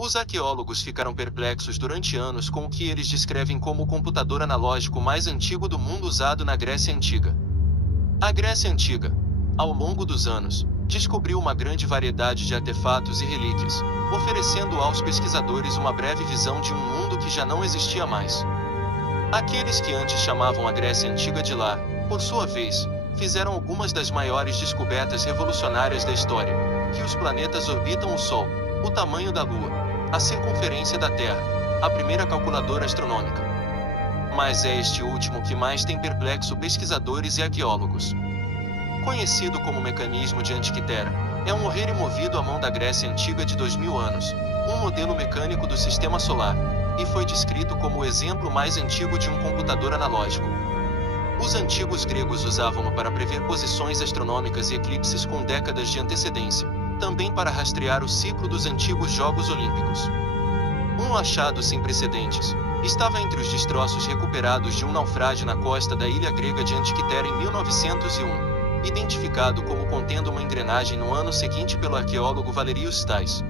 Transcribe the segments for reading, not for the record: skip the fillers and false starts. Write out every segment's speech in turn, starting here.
Os arqueólogos ficaram perplexos durante anos com o que eles descrevem como o computador analógico mais antigo do mundo usado na Grécia Antiga. A Grécia Antiga, ao longo dos anos, descobriu uma grande variedade de artefatos e relíquias, oferecendo aos pesquisadores uma breve visão de um mundo que já não existia mais. Aqueles que antes chamavam a Grécia Antiga de lar, por sua vez, fizeram algumas das maiores descobertas revolucionárias da história: que os planetas orbitam o Sol, o tamanho da Lua, a circunferência da Terra, a primeira calculadora astronômica. Mas é este último que mais tem perplexo pesquisadores e arqueólogos. Conhecido como mecanismo de Antiquitera, é um morrer movido à mão da Grécia Antiga de 2000 anos, um modelo mecânico do Sistema Solar, e foi descrito como o exemplo mais antigo de um computador analógico. Os antigos gregos usavam-no para prever posições astronômicas e eclipses com décadas de antecedência, também para rastrear o ciclo dos antigos Jogos Olímpicos. Um achado sem precedentes estava entre os destroços recuperados de um naufrágio na costa da ilha grega de Antiquitera em 1901, identificado como contendo uma engrenagem no ano seguinte pelo arqueólogo Valerius Stais.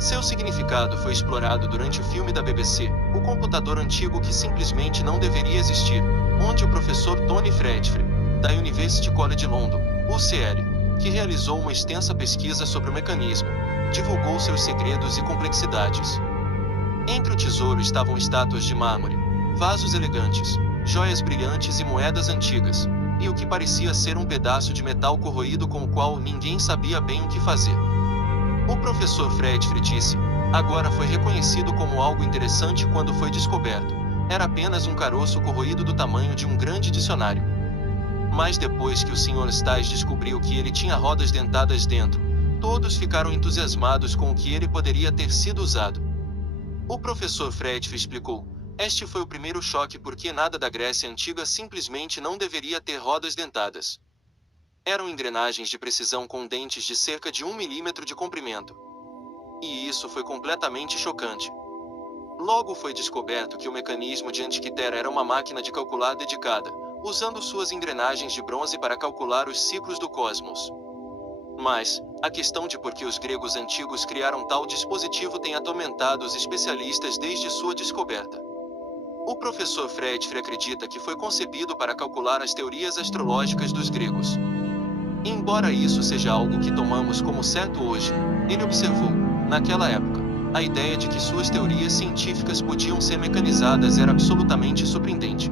Seu significado foi explorado durante o filme da BBC, O Computador Antigo que Simplesmente Não Deveria Existir, onde o professor Tony Fredfrey, da University College London, UCL, que realizou uma extensa pesquisa sobre o mecanismo, divulgou seus segredos e complexidades. Entre o tesouro estavam estátuas de mármore, vasos elegantes, joias brilhantes e moedas antigas, e o que parecia ser um pedaço de metal corroído com o qual ninguém sabia bem o que fazer. O professor Fredfrey disse: agora foi reconhecido como algo interessante quando foi descoberto. Era apenas um caroço corroído do tamanho de um grande dicionário. Mas depois que o Sr. Stais descobriu que ele tinha rodas dentadas dentro, todos ficaram entusiasmados com o que ele poderia ter sido usado. O professor Fredfrey explicou: este foi o primeiro choque porque nada da Grécia Antiga simplesmente não deveria ter rodas dentadas. Eram engrenagens de precisão com dentes de cerca de 1 milímetro de comprimento. E isso foi completamente chocante. Logo foi descoberto que o mecanismo de Antiquitera era uma máquina de calcular dedicada, usando suas engrenagens de bronze para calcular os ciclos do cosmos. Mas, a questão de por que os gregos antigos criaram tal dispositivo tem atormentado os especialistas desde sua descoberta. O professor Fredfrey acredita que foi concebido para calcular as teorias astrológicas dos gregos. Embora isso seja algo que tomamos como certo hoje, ele observou, naquela época, a ideia de que suas teorias científicas podiam ser mecanizadas era absolutamente surpreendente.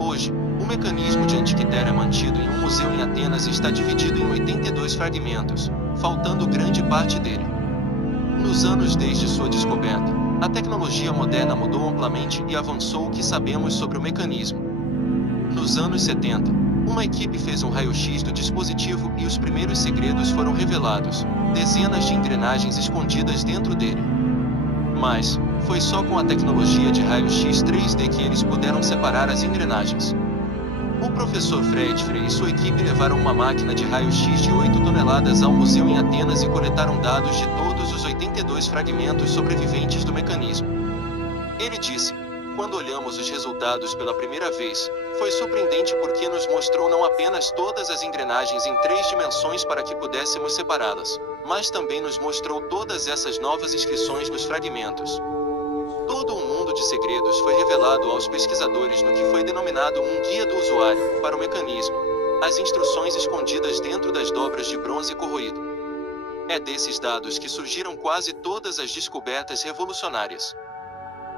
Hoje, o mecanismo de Antiquitera é mantido em um museu em Atenas e está dividido em 82 fragmentos, faltando grande parte dele. Nos anos desde sua descoberta, a tecnologia moderna mudou amplamente e avançou o que sabemos sobre o mecanismo. Nos anos 70, uma equipe fez um raio-x do dispositivo e os primeiros segredos foram revelados, dezenas de engrenagens escondidas dentro dele. Mas, foi só com a tecnologia de raio-x 3D que eles puderam separar as engrenagens. O professor Fredfrey e sua equipe levaram uma máquina de raio-x de 8 toneladas ao museu em Atenas e coletaram dados de todos os 82 fragmentos sobreviventes do mecanismo. Ele disse: quando olhamos os resultados pela primeira vez, foi surpreendente porque nos mostrou não apenas todas as engrenagens em 3 dimensões para que pudéssemos separá-las, mas também nos mostrou todas essas novas inscrições nos fragmentos. Todo um mundo de segredos foi revelado aos pesquisadores no que foi denominado um guia do usuário para o mecanismo, as instruções escondidas dentro das dobras de bronze corroído. É desses dados que surgiram quase todas as descobertas revolucionárias.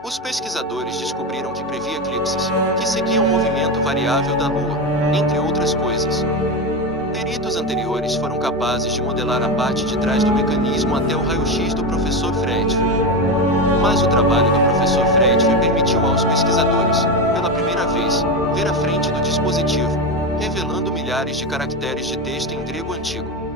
Os pesquisadores descobriram que previa eclipses, que seguiam o movimento variável da Lua, entre outras coisas. Peritos anteriores foram capazes de modelar a parte de trás do mecanismo até o raio-x do professor Fredfrey. Mas o trabalho do professor Fredfrey permitiu aos pesquisadores, pela primeira vez, ver a frente do dispositivo, revelando milhares de caracteres de texto em grego antigo.